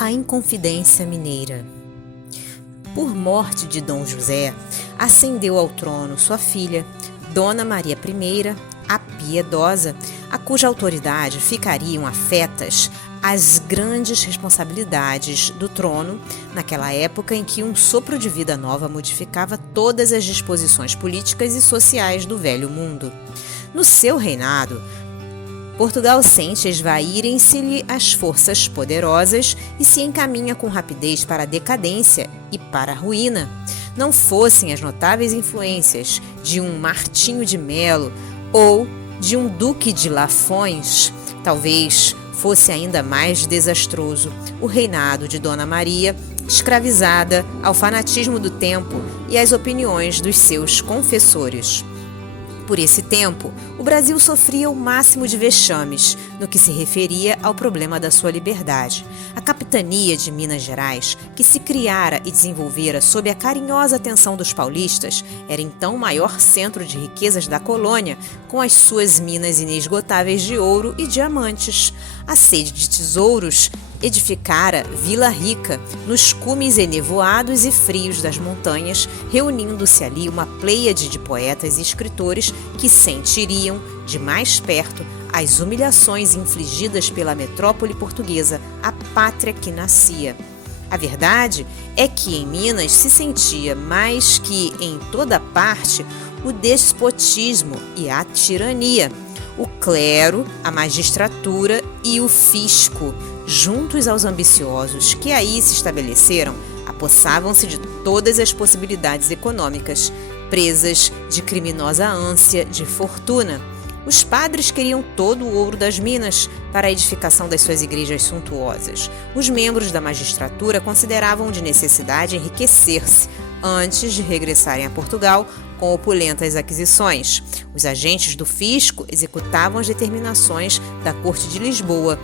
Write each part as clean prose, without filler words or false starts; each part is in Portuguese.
A Inconfidência Mineira. Por morte de Dom José, ascendeu ao trono sua filha, Dona Maria I, a Piedosa, a cuja autoridade ficariam afetas as grandes responsabilidades do trono, naquela época em que um sopro de vida nova modificava todas as disposições políticas e sociais do velho mundo. No seu reinado, Portugal sente esvaírem-se-lhe as forças poderosas e se encaminha com rapidez para a decadência e para a ruína. Não fossem as notáveis influências de um Martinho de Melo ou de um Duque de Lafões, talvez fosse ainda mais desastroso o reinado de Dona Maria, escravizada ao fanatismo do tempo e às opiniões dos seus confessores. Por esse tempo, o Brasil sofria o máximo de vexames no que se referia ao problema da sua liberdade. A capitania de Minas Gerais, que se criara e desenvolvera sob a carinhosa atenção dos paulistas, era então o maior centro de riquezas da colônia, com as suas minas inesgotáveis de ouro e diamantes. A sede de tesouros edificara Vila Rica, nos cumes enevoados e frios das montanhas, reunindo-se ali uma pleiade de poetas e escritores que sentiriam, de mais perto, as humilhações infligidas pela metrópole portuguesa, a pátria que nascia. A verdade é que em Minas se sentia, mais que em toda parte, o despotismo e a tirania. O clero, a magistratura e o fisco, juntos aos ambiciosos que aí se estabeleceram, apossavam-se de todas as possibilidades econômicas, presas de criminosa ânsia de fortuna. Os padres queriam todo o ouro das minas para a edificação das suas igrejas suntuosas. Os membros da magistratura consideravam de necessidade enriquecer-se antes de regressarem a Portugal com opulentas aquisições. Os agentes do fisco executavam as determinações da Corte de Lisboa,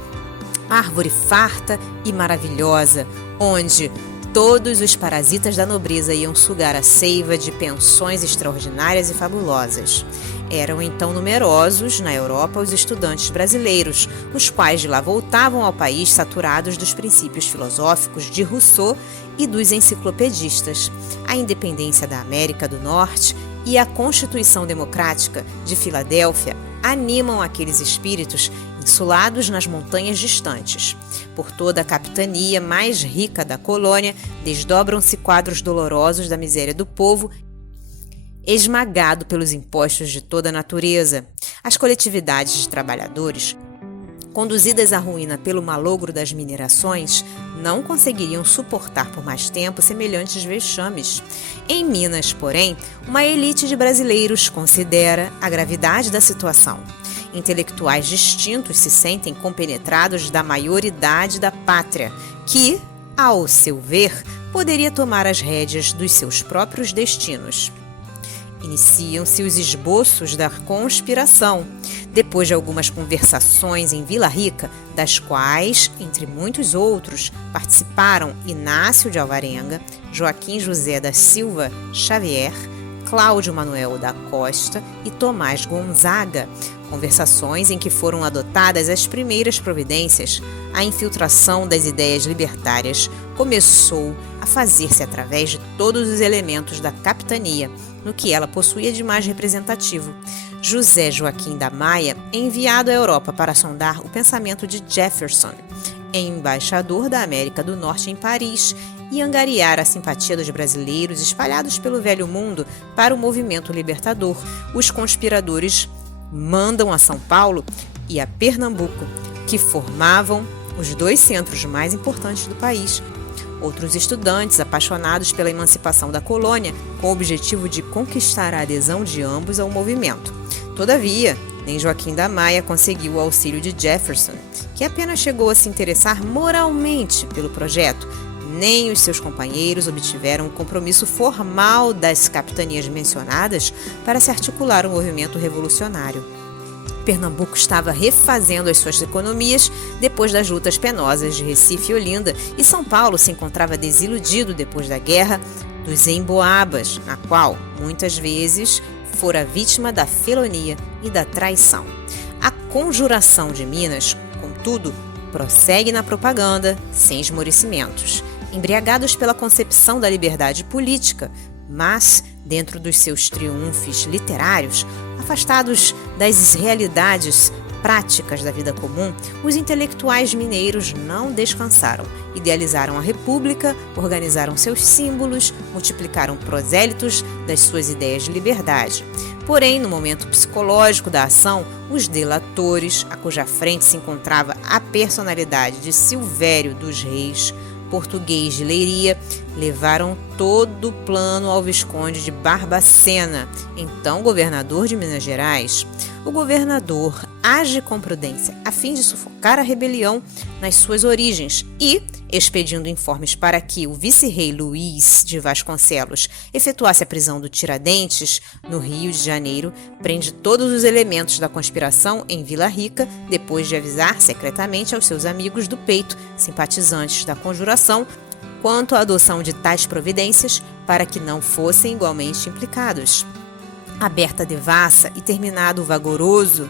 árvore farta e maravilhosa, onde todos os parasitas da nobreza iam sugar a seiva de pensões extraordinárias e fabulosas. Eram então numerosos na Europa os estudantes brasileiros, os quais de lá voltavam ao país saturados dos princípios filosóficos de Rousseau e dos enciclopedistas. A independência da América do Norte e a Constituição Democrática de Filadélfia animam aqueles espíritos insulados nas montanhas distantes. Por toda a capitania mais rica da colônia, desdobram-se quadros dolorosos da miséria do povo, esmagado pelos impostos de toda a natureza. As coletividades de trabalhadores, conduzidas à ruína pelo malogro das minerações, não conseguiriam suportar por mais tempo semelhantes vexames. Em Minas, porém, uma elite de brasileiros considera a gravidade da situação. Intelectuais distintos se sentem compenetrados da maioridade da pátria, que, ao seu ver, poderia tomar as rédeas dos seus próprios destinos. Iniciam-se os esboços da conspiração, depois de algumas conversações em Vila Rica, das quais, entre muitos outros, participaram Inácio de Alvarenga, Joaquim José da Silva Xavier, Cláudio Manuel da Costa e Tomás Gonzaga, conversações em que foram adotadas as primeiras providências. A infiltração das ideias libertárias começou a fazer-se através de todos os elementos da capitania, no que ela possuía de mais representativo. José Joaquim da Maia é enviado à Europa para sondar o pensamento de Jefferson, embaixador da América do Norte em Paris, e angariar a simpatia dos brasileiros espalhados pelo velho mundo para o movimento libertador. Os conspiradores mandam a São Paulo e a Pernambuco, que formavam os dois centros mais importantes do país, outros estudantes apaixonados pela emancipação da colônia, com o objetivo de conquistar a adesão de ambos ao movimento. Todavia, nem Joaquim da Maia conseguiu o auxílio de Jefferson, que apenas chegou a se interessar moralmente pelo projeto, nem os seus companheiros obtiveram o compromisso formal das capitanias mencionadas para se articular um movimento revolucionário. Pernambuco estava refazendo as suas economias depois das lutas penosas de Recife e Olinda, e São Paulo se encontrava desiludido depois da Guerra dos Emboabas, na qual, muitas vezes, fora vítima da felonia e da traição. A conjuração de Minas, contudo, prossegue na propaganda sem esmorecimentos, embriagados pela concepção da liberdade política, mas, dentro dos seus triunfos literários, afastados das realidades práticas da vida comum, os intelectuais mineiros não descansaram. Idealizaram a república, organizaram seus símbolos, multiplicaram prosélitos das suas ideias de liberdade. Porém, no momento psicológico da ação, os delatores, a cuja frente se encontrava a personalidade de Silvério dos Reis, português de Leiria, levaram todo o plano ao Visconde de Barbacena, então governador de Minas Gerais. O governador age com prudência, a fim de sufocar a rebelião nas suas origens e, expedindo informes para que o vice-rei Luís de Vasconcelos efetuasse a prisão do Tiradentes, no Rio de Janeiro, prende todos os elementos da conspiração em Vila Rica, depois de avisar secretamente aos seus amigos do peito, simpatizantes da conjuração, quanto à adoção de tais providências para que não fossem igualmente implicados. Aberta a devassa e terminado o vagaroso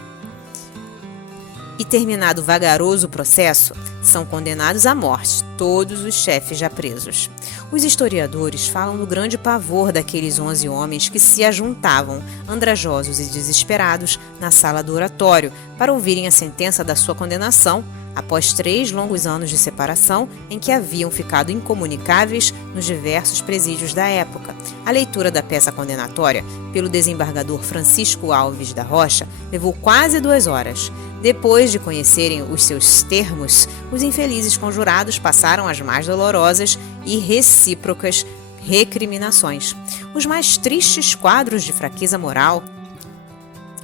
processo, são condenados à morte todos os chefes já presos. Os historiadores falam do grande pavor daqueles 11 homens que se ajuntavam, andrajosos e desesperados, na sala do oratório para ouvirem a sentença da sua condenação, após 3 longos anos de separação em que haviam ficado incomunicáveis nos diversos presídios da época. A leitura da peça condenatória pelo desembargador Francisco Alves da Rocha levou quase 2 horas. Depois de conhecerem os seus termos, os infelizes conjurados passaram as mais dolorosas e recíprocas recriminações. Os mais tristes quadros de fraqueza moral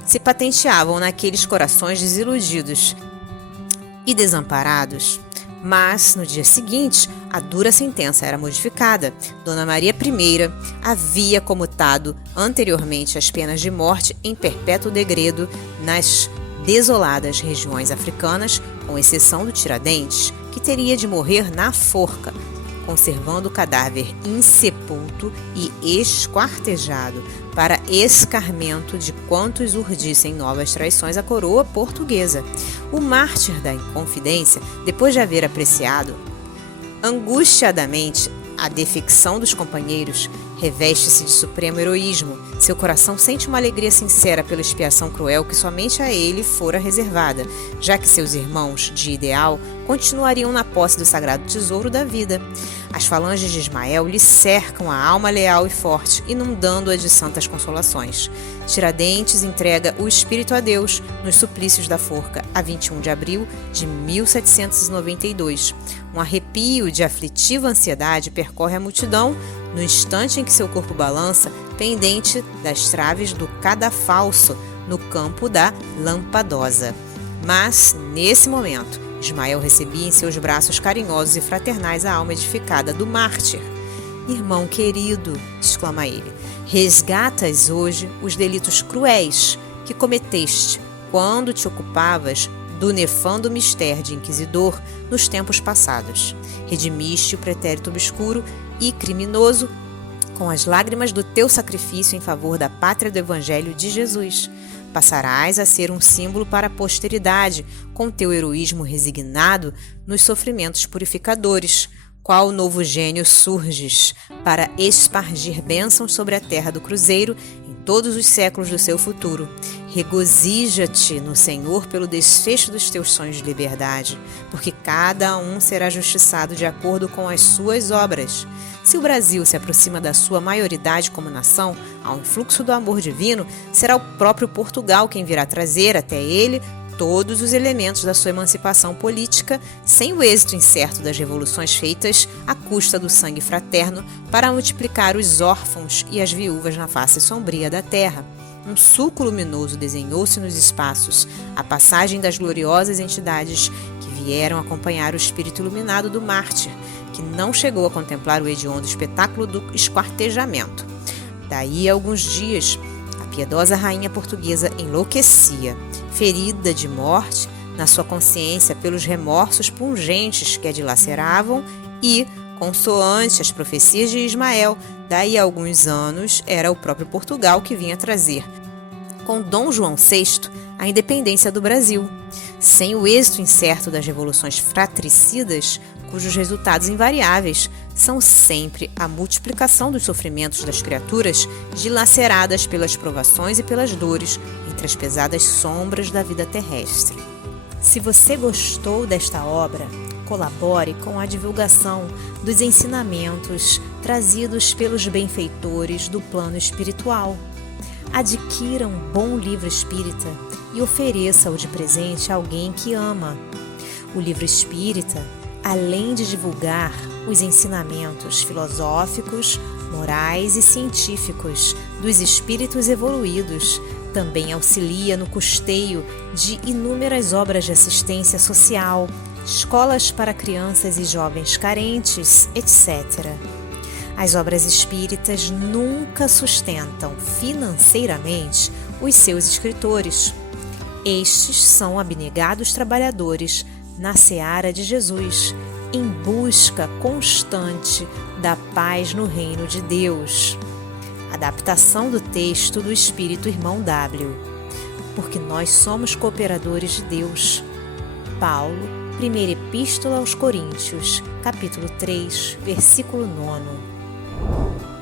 se patenteavam naqueles corações desiludidos e desamparados. Mas, no dia seguinte, a dura sentença era modificada. Dona Maria I havia comutado anteriormente as penas de morte em perpétuo degredo nas desoladas regiões africanas, com exceção do Tiradentes, que teria de morrer na forca, conservando o cadáver insepulto e esquartejado, para escarmento de quantos urdissem novas traições à coroa portuguesa. O mártir da Inconfidência, depois de haver apreciado angustiadamente a defecção dos companheiros, reveste-se de supremo heroísmo. Seu coração sente uma alegria sincera pela expiação cruel que somente a ele fora reservada, já que seus irmãos, de ideal, continuariam na posse do sagrado tesouro da vida. As falanges de Ismael lhe cercam a alma leal e forte, inundando-a de santas consolações. Tiradentes entrega o espírito a Deus nos suplícios da forca, a 21 de abril de 1792. Um arrepio de aflitiva ansiedade percorre a multidão no instante em que seu corpo balança, pendente das traves do cadafalso no campo da Lampadosa. Mas, nesse momento, Ismael recebia em seus braços carinhosos e fraternais a alma edificada do mártir. «Irmão querido», exclama ele, «resgatas hoje os delitos cruéis que cometeste quando te ocupavas do nefando mistério de inquisidor nos tempos passados. Redimiste o pretérito obscuro e criminoso com as lágrimas do teu sacrifício em favor da pátria do Evangelho de Jesus. Passarás a ser um símbolo para a posteridade, com teu heroísmo resignado nos sofrimentos purificadores. Qual novo gênio surges para espargir bênçãos sobre a terra do Cruzeiro em todos os séculos do seu futuro. Regozija-te no Senhor pelo desfecho dos teus sonhos de liberdade, porque cada um será justiçado de acordo com as suas obras. Se o Brasil se aproxima da sua maioridade como nação, ao influxo do amor divino, será o próprio Portugal quem virá trazer até ele todos os elementos da sua emancipação política, sem o êxito incerto das revoluções feitas à custa do sangue fraterno para multiplicar os órfãos e as viúvas na face sombria da terra. Um sulco luminoso desenhou-se nos espaços, a passagem das gloriosas entidades que vieram acompanhar o espírito iluminado do mártir, que não chegou a contemplar o hediondo espetáculo do esquartejamento. Daí a alguns dias, a piedosa rainha portuguesa enlouquecia, ferida de morte na sua consciência pelos remorsos pungentes que a dilaceravam e, consoante as profecias de Ismael, daí a alguns anos era o próprio Portugal que vinha trazer, com Dom João VI, a independência do Brasil, sem o êxito incerto das revoluções fratricidas, cujos resultados invariáveis são sempre a multiplicação dos sofrimentos das criaturas dilaceradas pelas provações e pelas dores entre as pesadas sombras da vida terrestre. Se você gostou desta obra, colabore com a divulgação dos ensinamentos trazidos pelos benfeitores do plano espiritual. Adquira um bom livro espírita e ofereça-o de presente a alguém que ama. O livro espírita, além de divulgar os ensinamentos filosóficos, morais e científicos dos espíritos evoluídos, também auxilia no custeio de inúmeras obras de assistência social, escolas para crianças e jovens carentes, etc. As obras espíritas nunca sustentam financeiramente os seus escritores. Estes são abnegados trabalhadores na seara de Jesus, em busca constante da paz no reino de Deus. Adaptação do texto do Espírito Irmão W. Porque nós somos cooperadores de Deus. Paulo, Primeira Epístola aos Coríntios, capítulo 3, versículo 9.